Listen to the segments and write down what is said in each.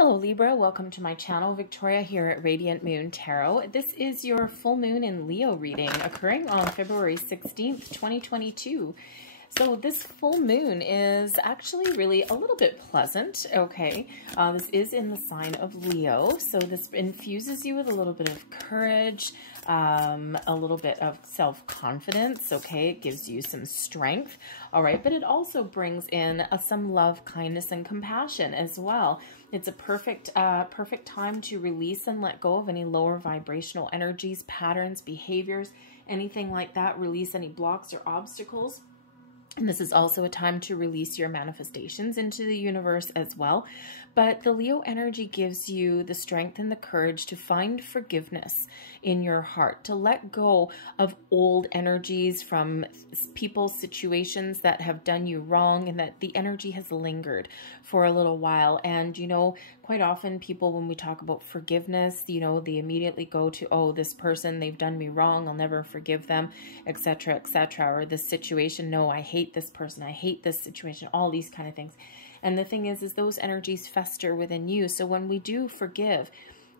Hello Libra, welcome to my channel. Victoria here at Radiant Moon Tarot. This is your full moon in Leo reading occurring on February 16th, 2022. So this full moon is actually really a little bit pleasant, okay? This is in the sign of Leo, so this infuses you with a little bit of courage, a little bit of self-confidence, okay? It gives you some strength, all right? But it also brings in some love, kindness, and compassion as well. It's a perfect time to release and let go of any lower vibrational energies, patterns, behaviors, anything like that. Release any blocks or obstacles. And this is also a time to release your manifestations into the universe as well. But the Leo energy gives you the strength and the courage to find forgiveness in your heart, to let go of old energies from people, situations that have done you wrong, and that the energy has lingered for a little while. And, you know, quite often people, when we talk about forgiveness, you know, they immediately go to, oh, this person, they've done me wrong, I'll never forgive them, etc., etc., or this situation, no, I hate this person, I hate this situation, all these kind of things. And the thing is those energies fester within you. So when we do forgive,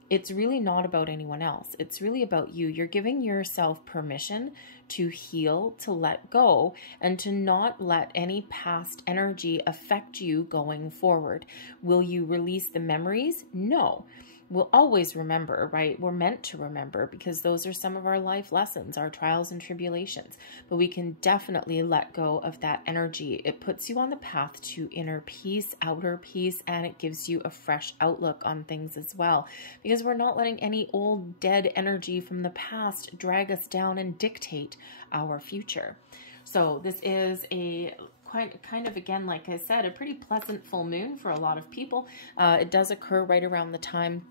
it's really not about anyone else. It's really about you. You're giving yourself permission to heal, to let go, and to not let any past energy affect you going forward. Will you release the memories? No. We'll always remember, right? We're meant to remember because those are some of our life lessons, our trials and tribulations. But we can definitely let go of that energy. It puts you on the path to inner peace, outer peace, and it gives you a fresh outlook on things as well. Because we're not letting any old dead energy from the past drag us down and dictate our future. So this is a kind of, again, like I said, a pretty pleasant full moon for a lot of people. It does occur right around the time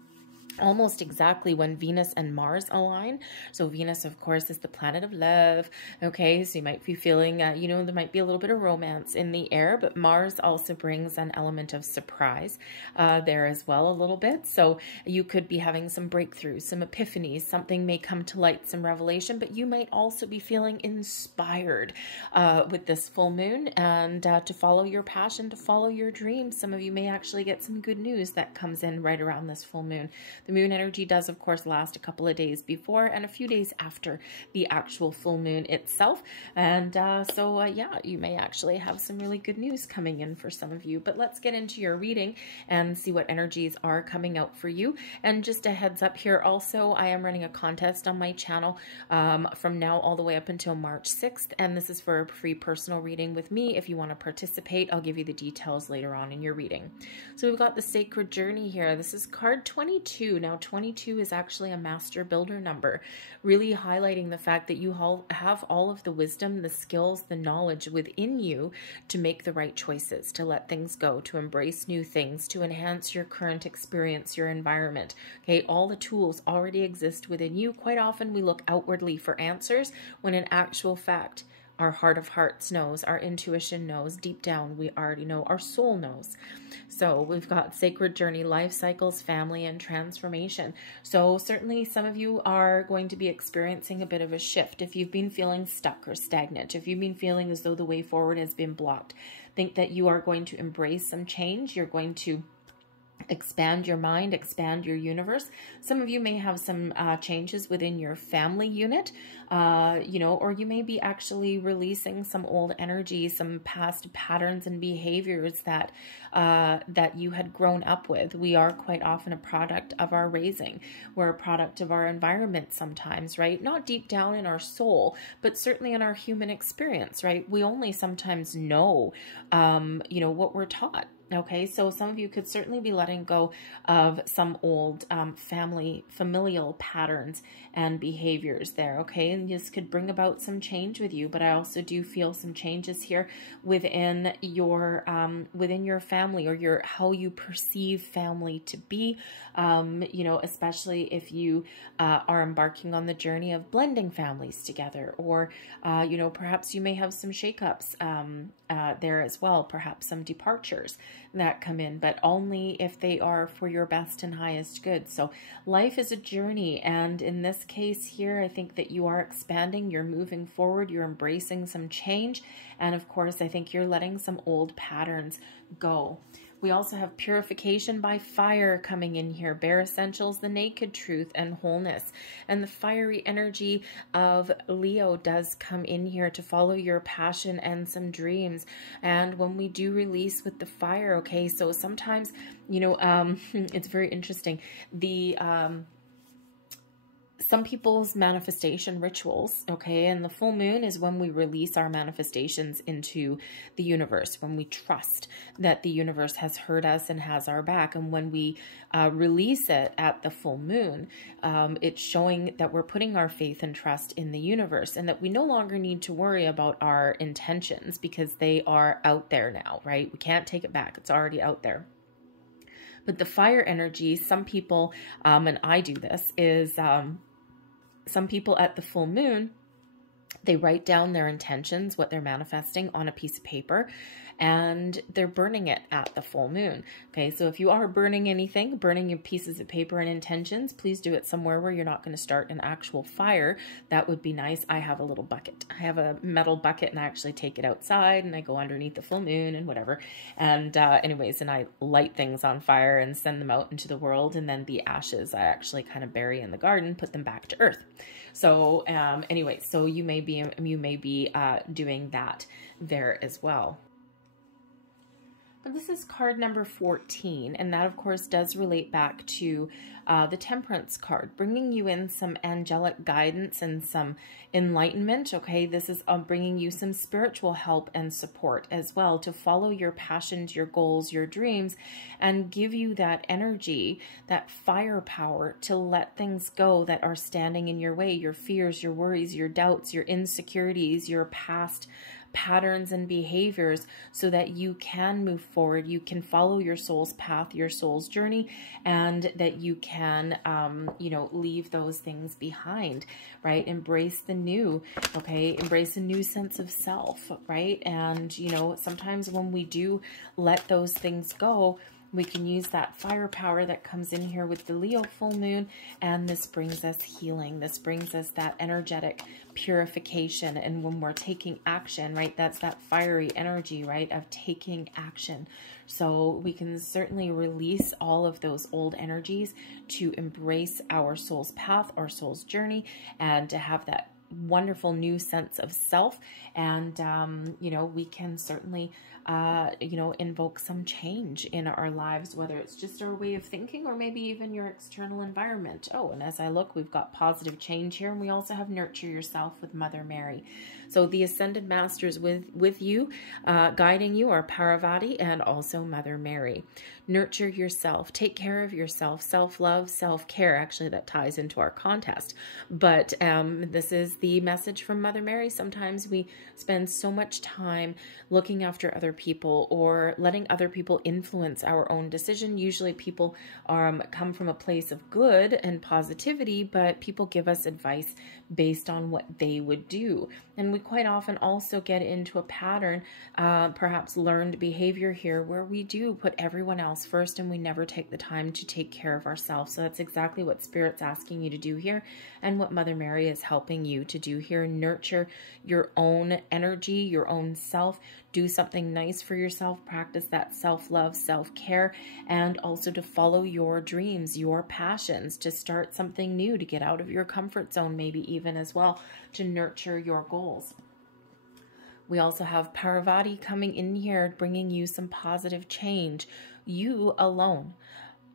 almost exactly when Venus and Mars align. So Venus, of course, is the planet of love. Okay, so you might be feeling, you know, there might be a little bit of romance in the air, but Mars also brings an element of surprise there as well a little bit. So you could be having some breakthroughs, some epiphanies, something may come to light, some revelation, but you might also be feeling inspired with this full moon and to follow your passion, to follow your dreams. Some of you may actually get some good news that comes in right around this full moon. The moon energy does, of course, last a couple of days before and a few days after the actual full moon itself. And yeah, you may actually have some really good news coming in for some of you. But let's get into your reading and see what energies are coming out for you. And just a heads up here also, I am running a contest on my channel from now all the way up until March 6th. And this is for a free personal reading with me. If you want to participate, I'll give you the details later on in your reading. So we've got the Sacred Journey here. This is card 22. Now, 22 is actually a master builder number, really highlighting the fact that you have all of the wisdom, the skills, the knowledge within you to make the right choices, to let things go, to embrace new things, to enhance your current experience, your environment. Okay, all the tools already exist within you. Quite often we look outwardly for answers when in actual fact, our heart of hearts knows, our intuition knows, deep down we already know, our soul knows. So we've got Sacred Journey, life cycles, family, and transformation. So certainly some of you are going to be experiencing a bit of a shift. If you've been feeling stuck or stagnant, if you've been feeling as though the way forward has been blocked, think that you are going to embrace some change. You're going to expand your mind, expand your universe. Some of you may have some changes within your family unit, you know, or you may be actually releasing some old energy, some past patterns and behaviors that that you had grown up with. We are quite often a product of our raising. We're a product of our environment sometimes, right? Not deep down in our soul, but certainly in our human experience, right? We only sometimes know, you know, what we're taught. Okay, so some of you could certainly be letting go of some old familial patterns and behaviors there, okay? And this could bring about some change with you, but I also do feel some changes here within your family or how you perceive family to be, you know, especially if you are embarking on the journey of blending families together, or, you know, perhaps you may have some shakeups there as well, perhaps some departures that come in, but only if they are for your best and highest good. So life is a journey, and in this case here, I think that you are expanding, you're moving forward, you're embracing some change, and of course, I think you're letting some old patterns go. We also have purification by fire coming in here, bare essentials, the naked truth, and wholeness. And the fiery energy of Leo does come in here to follow your passion and some dreams. And when we do release with the fire, okay, so sometimes, you know, it's very interesting. Some people's manifestation rituals, okay, and the full moon is when we release our manifestations into the universe, when we trust that the universe has heard us and has our back. And when we release it at the full moon, it's showing that we're putting our faith and trust in the universe, and that we no longer need to worry about our intentions because they are out there now, right? We can't take it back. It's already out there. But the fire energy, some people, and I do this, is some people at the full moon, they write down their intentions, what they're manifesting on a piece of paper, and they're burning it at the full moon. Okay, so if you are burning anything, burning your pieces of paper and intentions, please do it somewhere where you're not going to start an actual fire. That would be nice. I have a little bucket. I have a metal bucket, and I actually take it outside and I go underneath the full moon and whatever. And anyways, and I light things on fire and send them out into the world. And then the ashes I actually kind of bury in the garden, put them back to earth. So anyway, so you may be doing that there as well. But this is card number 14, and that, of course, does relate back to the Temperance card, bringing you in some angelic guidance and some enlightenment, okay? This is bringing you some spiritual help and support as well to follow your passions, your goals, your dreams, and give you that energy, that firepower to let things go that are standing in your way, your fears, your worries, your doubts, your insecurities, your past patterns and behaviors, so that you can move forward, you can follow your soul's path, your soul's journey, and that you can, you know, leave those things behind, right? Embrace the new, okay? Embrace a new sense of self, right? And, you know, sometimes when we do let those things go, we can use that firepower that comes in here with the Leo full moon, and this brings us healing. This brings us that energetic purification. And when we're taking action, right, that's that fiery energy, right, of taking action. So we can certainly release all of those old energies to embrace our soul's path, our soul's journey, and to have that wonderful new sense of self. And, you know, we can certainly, you know, invoke some change in our lives, whether it's just our way of thinking or maybe even your external environment. Oh, and as I look, we've got positive change here, and we also have nurture yourself with Mother Mary. So the Ascended Masters with you, guiding you, are Parvati and also Mother Mary. Nurture yourself. Take care of yourself. Self-love, self-care. Actually, that ties into our contest. But this is the message from Mother Mary. Sometimes we spend so much time looking after other people or letting other people influence our own decision. Usually people come from a place of good and positivity, but people give us advice based on what they would do. And we quite often also get into a pattern, perhaps learned behavior here, where we do put everyone else first and we never take the time to take care of ourselves. So that's exactly what Spirit's asking you to do here, and what Mother Mary is helping you to do here. Nurture your own energy, your own self. Do something nice for yourself. Practice that self-love, self-care, and also to follow your dreams, your passions, to start something new, to get out of your comfort zone, maybe even as well, to nurture your goals. We also have Parvati coming in here, bringing you some positive change. You alone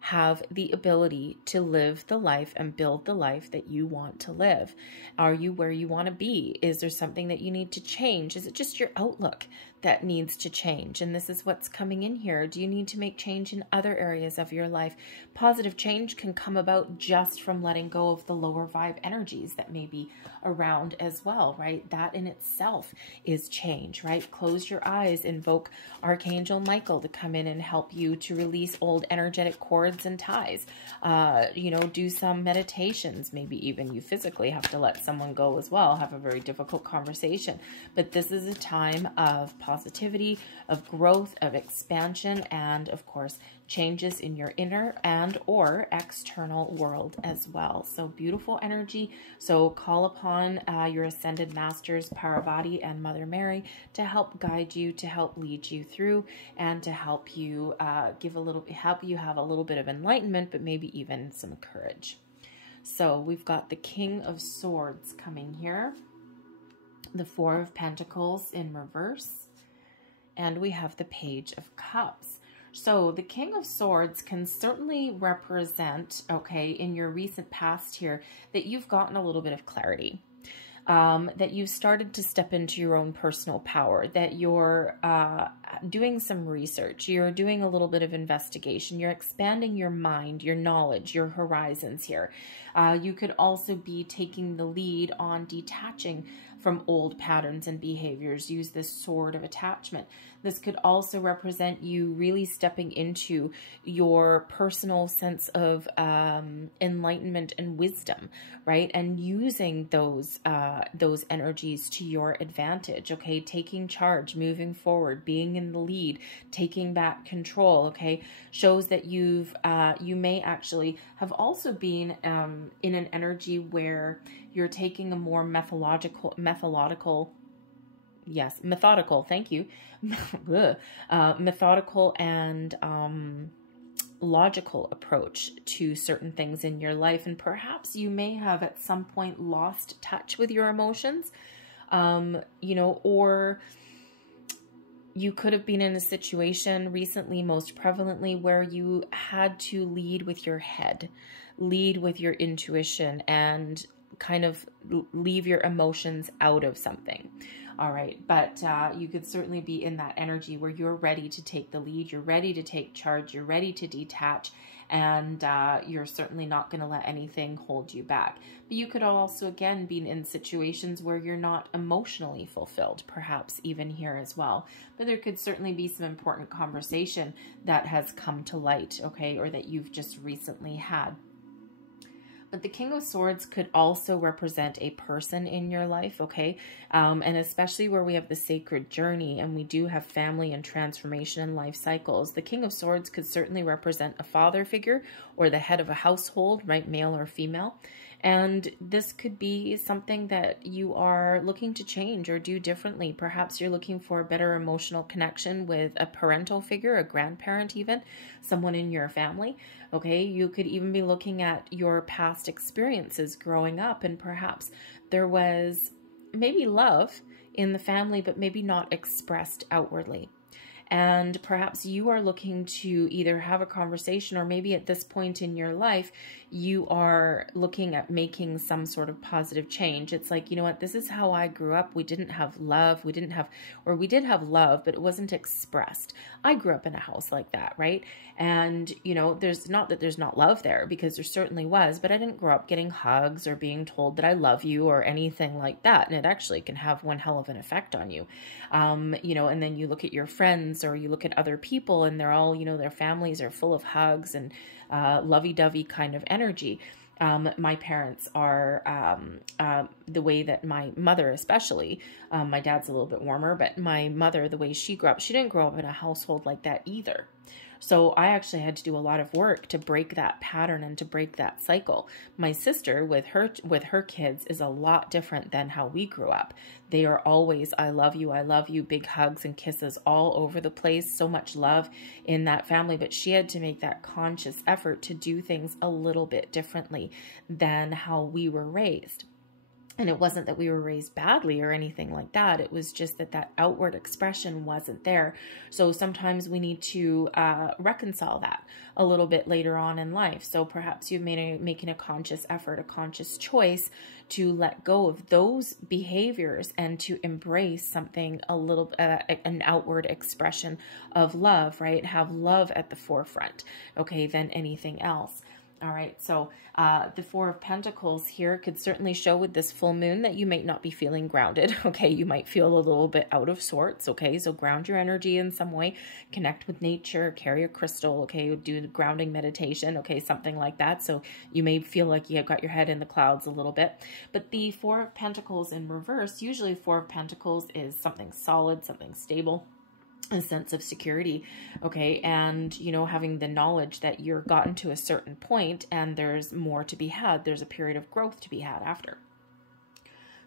have the ability to live the life and build the life that you want to live. Are you where you want to be? Is there something that you need to change? Is it just your outlook that needs to change? And this is what's coming in here. Do you need to make change in other areas of your life? Positive change can come about just from letting go of the lower vibe energies that may be around as well, right? That in itself is change, right? Close your eyes, invoke Archangel Michael to come in and help you to release old energetic cords and ties. You know, do some meditations. Maybe even you physically have to let someone go as well. Have a very difficult conversation. But this is a time of positive positivity, of growth, of expansion, and of course, changes in your inner and or external world as well. So beautiful energy. So call upon your ascended masters, Parvati and Mother Mary, to help guide you, to help lead you through, and to help you help you have a little bit of enlightenment, but maybe even some courage. So we've got the King of Swords coming here, the Four of Pentacles in reverse, and we have the Page of Cups. So the King of Swords can certainly represent, okay, in your recent past here, that you've gotten a little bit of clarity, that you've started to step into your own personal power, that you're doing some research, you're doing a little bit of investigation, you're expanding your mind, your knowledge, your horizons here. You could also be taking the lead on detaching from old patterns and behaviors. Use this sword of attachment. This could also represent you really stepping into your personal sense of enlightenment and wisdom, right? And using those energies to your advantage, okay? Taking charge, moving forward, being in the lead, taking back control, okay? Shows that you may actually have also been in an energy where you're taking a more methodical, thank you, methodical and logical approach to certain things in your life. And perhaps you may have at some point lost touch with your emotions, you know, or you could have been in a situation recently, most prevalently, where you had to lead with your head, lead with your intuition, and kind of leave your emotions out of something. All right. But you could certainly be in that energy where you're ready to take the lead. You're ready to take charge. You're ready to detach. And you're certainly not going to let anything hold you back. But you could also, again, be in situations where you're not emotionally fulfilled, perhaps even here as well. But there could certainly be some important conversation that has come to light, okay, or that you've just recently had. But the King of Swords could also represent a person in your life, okay? And especially where we have the sacred journey and we do have family and transformation and life cycles. The King of Swords could certainly represent a father figure or the head of a household, right? Male or female. And this could be something that you are looking to change or do differently. Perhaps you're looking for a better emotional connection with a parental figure, a grandparent even, someone in your family. Okay, you could even be looking at your past experiences growing up, and perhaps there was maybe love in the family, but maybe not expressed outwardly. And perhaps you are looking to either have a conversation, or maybe at this point in your life, you are looking at making some sort of positive change. It's like, you know what, this is how I grew up. We didn't have love. We did have love, but it wasn't expressed. I grew up in a house like that, right? And, you know, there's not that there's not love there, because there certainly was, but I didn't grow up getting hugs or being told that I love you or anything like that. And it actually can have one hell of an effect on you. You know, and then you look at your friends or you look at other people and they're all, you know, their families are full of hugs and lovey-dovey kind of energy. My parents are the way that my mother especially, my dad's a little bit warmer, but my mother, the way she grew up, she didn't grow up in a household like that either. So I actually had to do a lot of work to break that pattern and to break that cycle. My sister with her kids is a lot different than how we grew up. They are always, I love you, big hugs and kisses all over the place, so much love in that family. But she had to make that conscious effort to do things a little bit differently than how we were raised. And it wasn't that we were raised badly or anything like that. It was just that that outward expression wasn't there. So sometimes we need to reconcile that a little bit later on in life. So perhaps you've making a conscious effort, a conscious choice to let go of those behaviors and to embrace something a little, an outward expression of love, right? Have love at the forefront, okay, than anything else. All right, so the Four of Pentacles here could certainly show with this full moon that you might not be feeling grounded, okay? You might feel a little bit out of sorts, okay? So ground your energy in some way, connect with nature, carry a crystal, okay? Do the grounding meditation, okay? Something like that. So you may feel like you've got your head in the clouds a little bit. But the Four of Pentacles in reverse, usually Four of Pentacles is something solid, something stable, a sense of security, okay, and, you know, having the knowledge that you're gotten to a certain point and there's more to be had. There's a period of growth to be had after.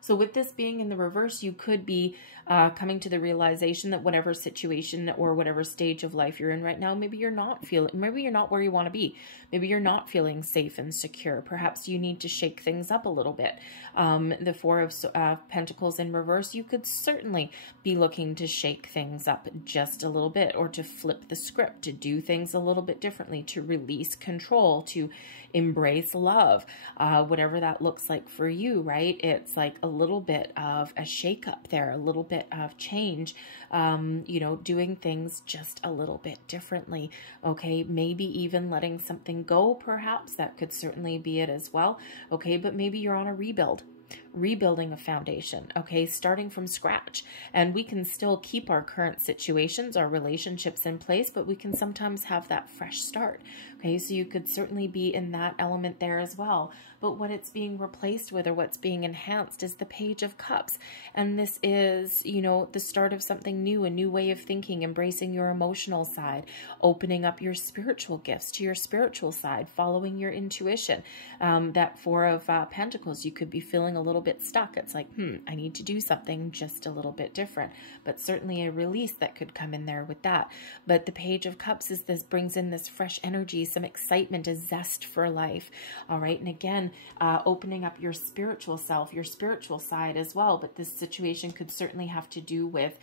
So with this being in the reverse, you could be coming to the realization that whatever situation or whatever stage of life you're in right now, maybe you're not where you want to be. Maybe you're not feeling safe and secure. Perhaps you need to shake things up a little bit. The Four of Pentacles in reverse, you could certainly be looking to shake things up just a little bit, or to flip the script, to do things a little bit differently, to release control, to embrace love, whatever that looks like for you, right? It's like a little bit of a shake-up there, a little bit of change, you know, doing things just a little bit differently, okay? Maybe even letting something go, perhaps. That could certainly be it as well, okay? But maybe you're on a rebuilding a foundation, okay, starting from scratch. And we can still keep our current situations, our relationships in place, but we can sometimes have that fresh start, okay? So you could certainly be in that element there as well. But what it's being replaced with, or what's being enhanced, is the Page of Cups. And this is, you know, the start of something new, a new way of thinking, embracing your emotional side, opening up your spiritual gifts to your spiritual side, following your intuition. That Four of Pentacles, you could be feeling a little bit stuck. It's like, I need to do something just a little bit different. But certainly a release that could come in there with that. But the Page of Cups is this, brings in this fresh energy, some excitement, a zest for life. All right. And again, opening up your spiritual self, your spiritual side as well. But this situation could certainly have to do with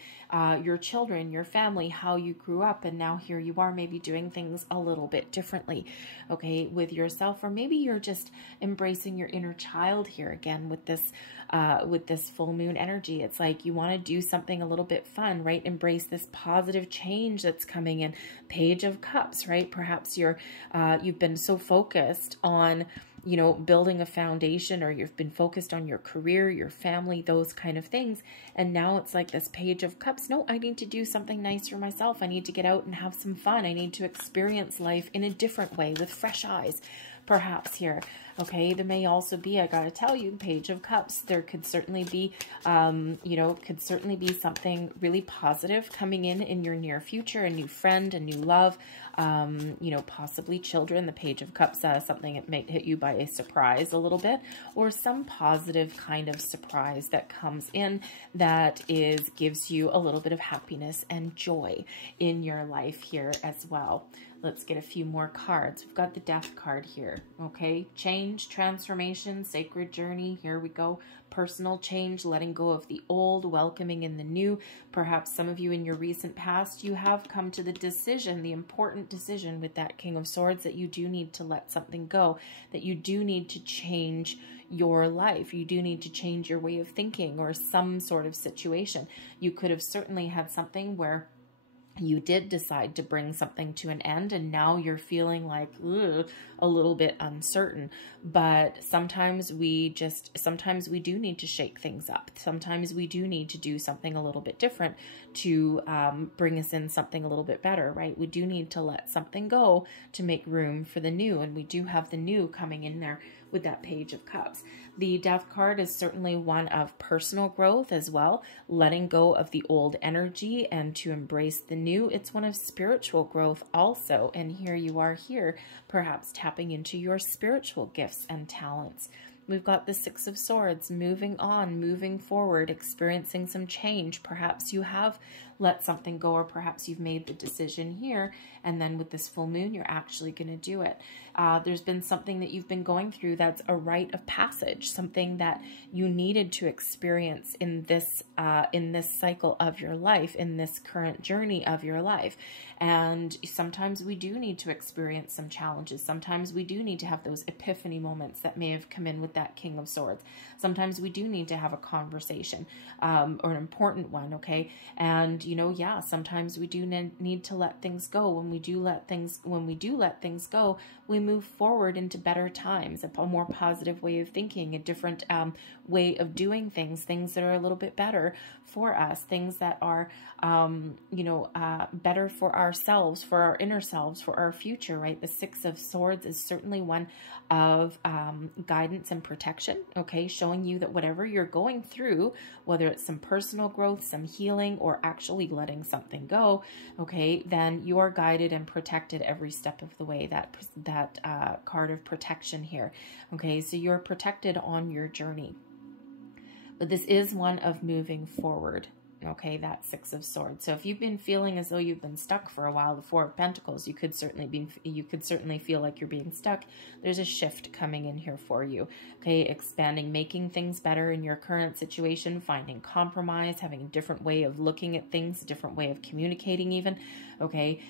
your children, your family, how you grew up, and now here you are maybe doing things a little bit differently, okay, with yourself. Or maybe you're just embracing your inner child here again with this full moon energy. It's like you want to do something a little bit fun, right? Embrace this positive change that's coming in. Page of Cups, right? Perhaps you've been so focused on, you know, building a foundation, or you've been focused on your career, your family, those kind of things. And now it's like this Page of Cups. No, I need to do something nice for myself. I need to get out and have some fun. I need to experience life in a different way with fresh eyes, perhaps here. Okay, there may also be, I gotta tell you, Page of Cups, there could certainly be, you know, could certainly be something really positive coming in your near future, a new friend, a new love, you know, possibly children. The Page of Cups, something that might hit you by a surprise a little bit, or some positive kind of surprise that comes in that gives you a little bit of happiness and joy in your life here as well. Let's get a few more cards. We've got the Death card here, okay? Change, transformation, sacred journey. Here we go. Personal change, letting go of the old, welcoming in the new. Perhaps some of you in your recent past, you have come to the decision, the important decision with that King of Swords, that you do need to let something go, that you do need to change your life. You do need to change your way of thinking, or some sort of situation. You could have certainly had something where you did decide to bring something to an end, and now you're feeling like a little bit uncertain. But sometimes we do need to shake things up. Sometimes we do need to do something a little bit different to bring us in something a little bit better, right? We do need to let something go to make room for the new, and we do have the new coming in there with that Page of Cups. The Death card is certainly one of personal growth as well, letting go of the old energy and to embrace the new. It's one of spiritual growth also, and here you are here, perhaps tapping into your spiritual gifts and talents. We've got the Six of Swords, moving on, moving forward, experiencing some change. Perhaps you have let something go, or perhaps you've made the decision here, and then with this full moon, you're actually going to do it. There's been something that you've been going through that's a rite of passage, something that you needed to experience in this cycle of your life, in this current journey of your life. And sometimes we do need to experience some challenges. Sometimes we do need to have those epiphany moments that may have come in with that King of Swords. Sometimes we do need to have a conversation, or an important one, okay? And you know, yeah, sometimes we do need to let things go. When we do let things go, we move forward into better times, a more positive way of thinking, a different way of doing things that are a little bit better for us, things that are, better for ourselves, for our inner selves, for our future, right? The Six of Swords is certainly one of guidance and protection, okay? Showing you that whatever you're going through, whether it's some personal growth, some healing, or actually letting something go, okay, then you are guided and protected every step of the way. That card of protection here, okay? So you're protected on your journey. But this is one of moving forward, okay? That Six of Swords. So if you've been feeling as though you've been stuck for a while, the Four of Pentacles, you could certainly feel like you're being stuck. There's a shift coming in here for you, okay? Expanding, making things better in your current situation, finding compromise, having a different way of looking at things, a different way of communicating even, okay?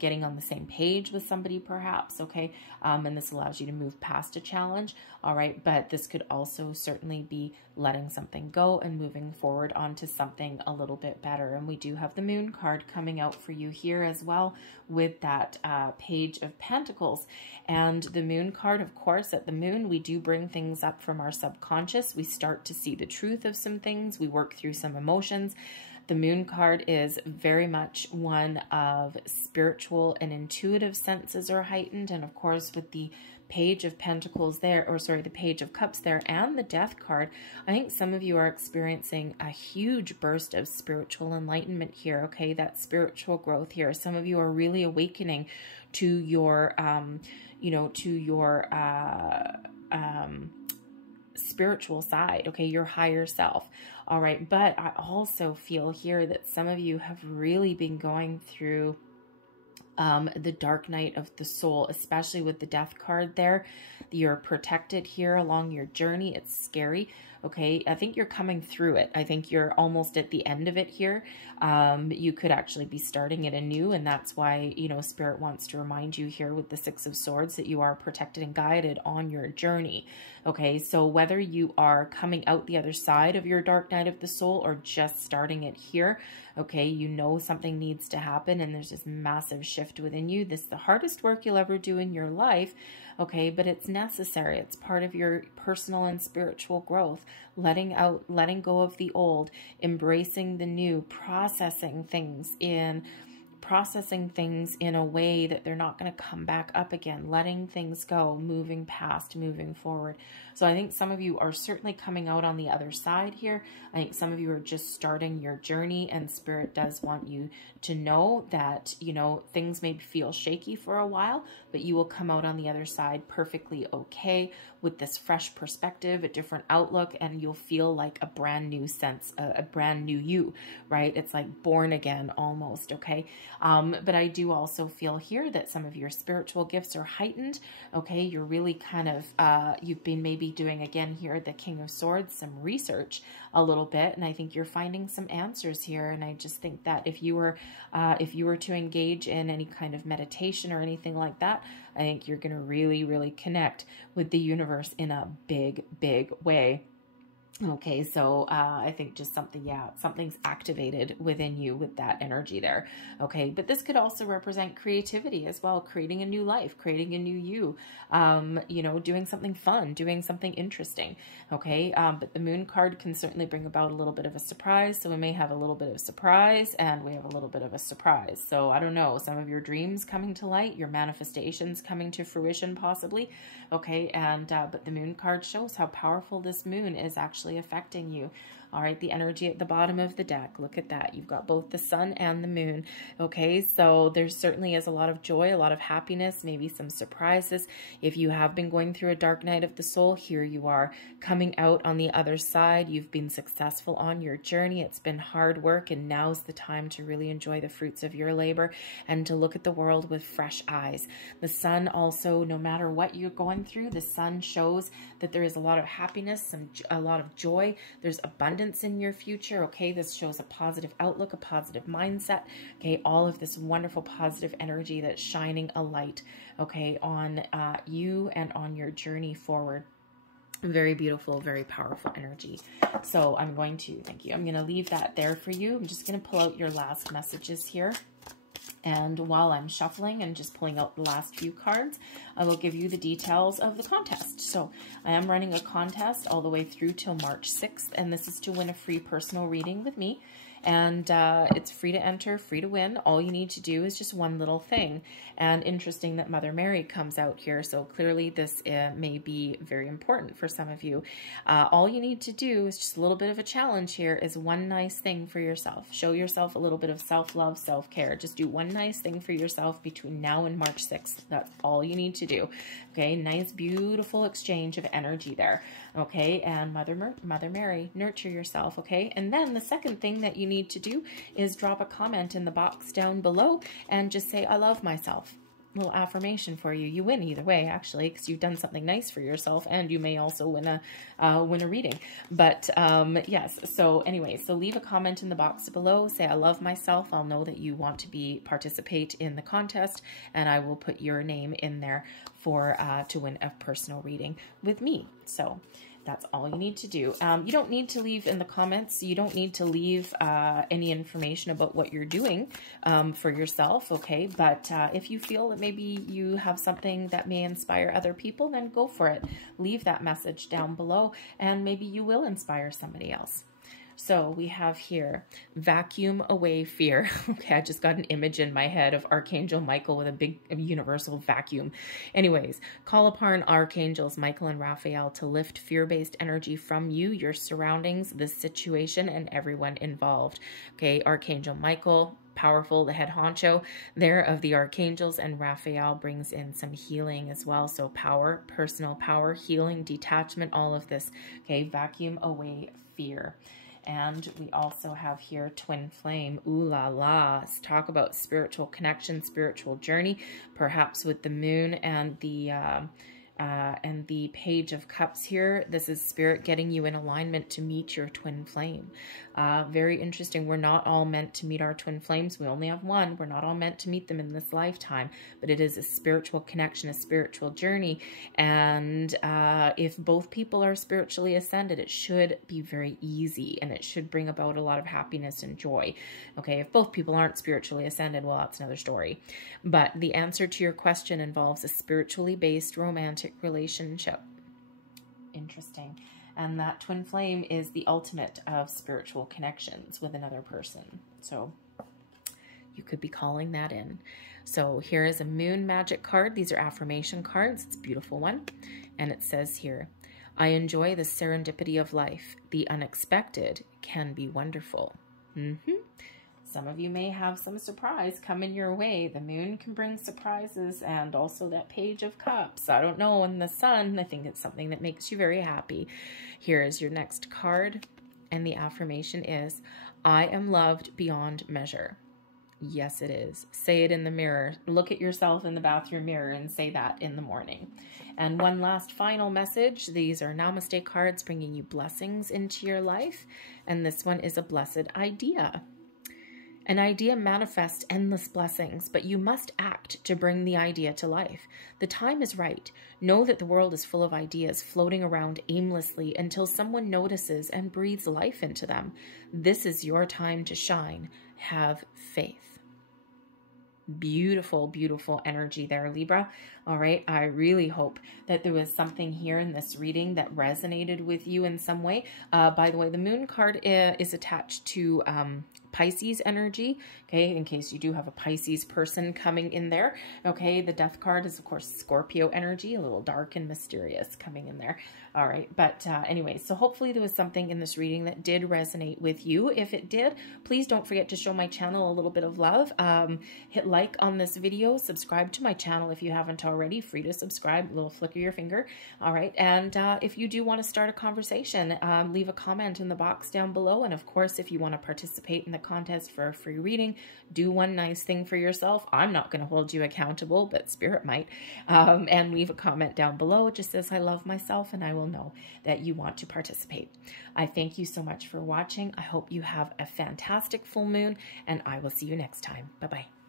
Getting on the same page with somebody perhaps, okay? And this allows you to move past a challenge, all right? But this could also certainly be letting something go and moving forward onto something a little bit better. And we do have the Moon card coming out for you here as well with that Page of Pentacles. And the Moon card, of course, at the Moon, we do bring things up from our subconscious. We start to see the truth of some things. We work through some emotions. The Moon card is very much one of spiritual and intuitive senses are heightened. And of course, with the Page of Pentacles there, or sorry, the Page of Cups there, and the Death card, I think some of you are experiencing a huge burst of spiritual enlightenment here, okay? That spiritual growth here. Some of you are really awakening to your, spiritual side, okay? Your higher self. All right. But I also feel here that some of you have really been going through the dark night of the soul, especially with the Death card there. You're protected here along your journey. It's scary. Okay. I think you're coming through it. I think you're almost at the end of it here. You could actually be starting it anew. And that's why, Spirit wants to remind you here with the Six of Swords that you are protected and guided on your journey. Okay. So whether you are coming out the other side of your dark night of the soul or just starting it here, okay, something needs to happen and there's this massive shift within you. This is the hardest work you'll ever do in your life, okay, but it's necessary. It's part of your personal and spiritual growth. Letting go of the old, embracing the new, processing things in a way that they're not going to come back up again, letting things go, moving past, moving forward. So I think some of you are certainly coming out on the other side here. I think some of you are just starting your journey, and Spirit does want you to know that, things may feel shaky for a while, but you will come out on the other side perfectly okay with this fresh perspective, a different outlook, and you'll feel like a brand new sense, a brand new you, right? It's like born again almost, okay? But I do also feel here that some of your spiritual gifts are heightened, okay? You're really kind of, you've been maybe doing again here, the King of Swords, some research a little bit, and I think you're finding some answers here. And I just think that if you were to engage in any kind of meditation or anything like that, I think you're going to really, really connect with the universe in a big, big way. Okay, so I think just something's activated within you with that energy there. Okay, but this could also represent creativity as well, creating a new life, creating a new you, doing something fun, doing something interesting. Okay, but the Moon card can certainly bring about a little bit of a surprise. So we may have a little bit of surprise and we have a little bit of a surprise. So I don't know, some of your dreams coming to light, your manifestations coming to fruition possibly. Okay, and but the Moon card shows how powerful this moon is actually affecting you. All right, the energy at the bottom of the deck, look at that. You've got both the sun and the moon. Okay, so there certainly is a lot of joy, a lot of happiness, maybe some surprises. If you have been going through a dark night of the soul, here you are coming out on the other side. You've been successful on your journey. It's been hard work, and now's the time to really enjoy the fruits of your labor and to look at the world with fresh eyes. The sun also, no matter what you're going through, the sun shows that there is a lot of happiness, a lot of joy. There's abundance in your future. Okay, this shows a positive outlook, a positive mindset. Okay, all of this wonderful positive energy that's shining a light, okay, on you and on your journey forward. Very beautiful, very powerful energy. So I'm going to, thank you. I'm going to leave that there for you. I'm just going to pull out your last messages here. And while I'm shuffling and just pulling out the last few cards, I will give you the details of the contest. So I am running a contest all the way through till March 6th. And this is to win a free personal reading with me. And it's free to enter, free to win. All you need to do is just one little thing. And interesting that Mother Mary comes out here. So clearly this may be very important for some of you. All you need to do is just a little bit of a challenge here is one nice thing for yourself. Show yourself a little bit of self-love, self-care. Just do one nice thing for yourself between now and March 6th. That's all you need to do. Okay, nice, beautiful exchange of energy there. Okay, and Mother Mary, nurture yourself, okay? And then the second thing that you need to do is drop a comment in the box down below and just say, I love myself. Little affirmation for you. You win either way, actually, because you've done something nice for yourself, and you may also win a reading. But yes, so anyway, so leave a comment in the box below. Say, I love myself. I'll know that you want to participate in the contest, and I will put your name in there for to win a personal reading with me. So that's all you need to do. You don't need to leave in the comments. You don't need to leave any information about what you're doing for yourself, okay? But if you feel that maybe you have something that may inspire other people, then go for it. Leave that message down below, and maybe you will inspire somebody else. So we have here, vacuum away fear. Okay, I just got an image in my head of Archangel Michael with a big universal vacuum. Anyways, call upon Archangels Michael and Raphael to lift fear-based energy from you, your surroundings, this situation, and everyone involved. Okay, Archangel Michael, powerful, the head honcho there of the archangels, and Raphael brings in some healing as well. So power, personal power, healing, detachment, all of this. Okay, vacuum away fear. And we also have here twin flame. Ooh la la. Let's talk about spiritual connection, spiritual journey, perhaps with the moon and the Page of Cups here. This is spirit getting you in alignment to meet your twin flame. Very interesting. We're not all meant to meet our twin flames. We only have one. We're not all meant to meet them in this lifetime, but it is a spiritual connection, a spiritual journey. And if both people are spiritually ascended, it should be very easy, and it should bring about a lot of happiness and joy. Okay, if both people aren't spiritually ascended, well, that's another story. But the answer to your question involves a spiritually based romantic relationship. Interesting. And that twin flame is the ultimate of spiritual connections with another person. So you could be calling that in. So here is a moon magic card. These are affirmation cards. It's a beautiful one. And it says here, I enjoy the serendipity of life. The unexpected can be wonderful. Some of you may have some surprise coming your way. The moon can bring surprises, and also that Page of Cups. I don't know, and the sun, I think it's something that makes you very happy. Here is your next card, and the affirmation is, I am loved beyond measure. Yes, it is. Say it in the mirror. Look at yourself in the bathroom mirror and say that in the morning. And one last final message. These are Namaste cards bringing you blessings into your life, and this one is a blessed idea. An idea manifests endless blessings, but you must act to bring the idea to life. The time is right. Know that the world is full of ideas floating around aimlessly until someone notices and breathes life into them. This is your time to shine. Have faith. Beautiful, beautiful energy there, Libra. All right, I really hope that there was something here in this reading that resonated with you in some way. By the way, the moon card is attached to Pisces energy, okay, in case you do have a Pisces person coming in there, okay. The death card is, of course, Scorpio energy, a little dark and mysterious coming in there. All right, but anyway, so hopefully there was something in this reading that did resonate with you. If it did, please don't forget to show my channel a little bit of love. Hit like on this video, subscribe to my channel if you haven't already, free to subscribe, a little flick of your finger. All right, and if you do want to start a conversation, leave a comment in the box down below. And of course, if you want to participate in the contest for a free reading, do one nice thing for yourself. I'm not going to hold you accountable, but Spirit might. And leave a comment down below. It just says, I love myself, and I will know that you want to participate. I thank you so much for watching. I hope you have a fantastic full moon, and I will see you next time. Bye-bye.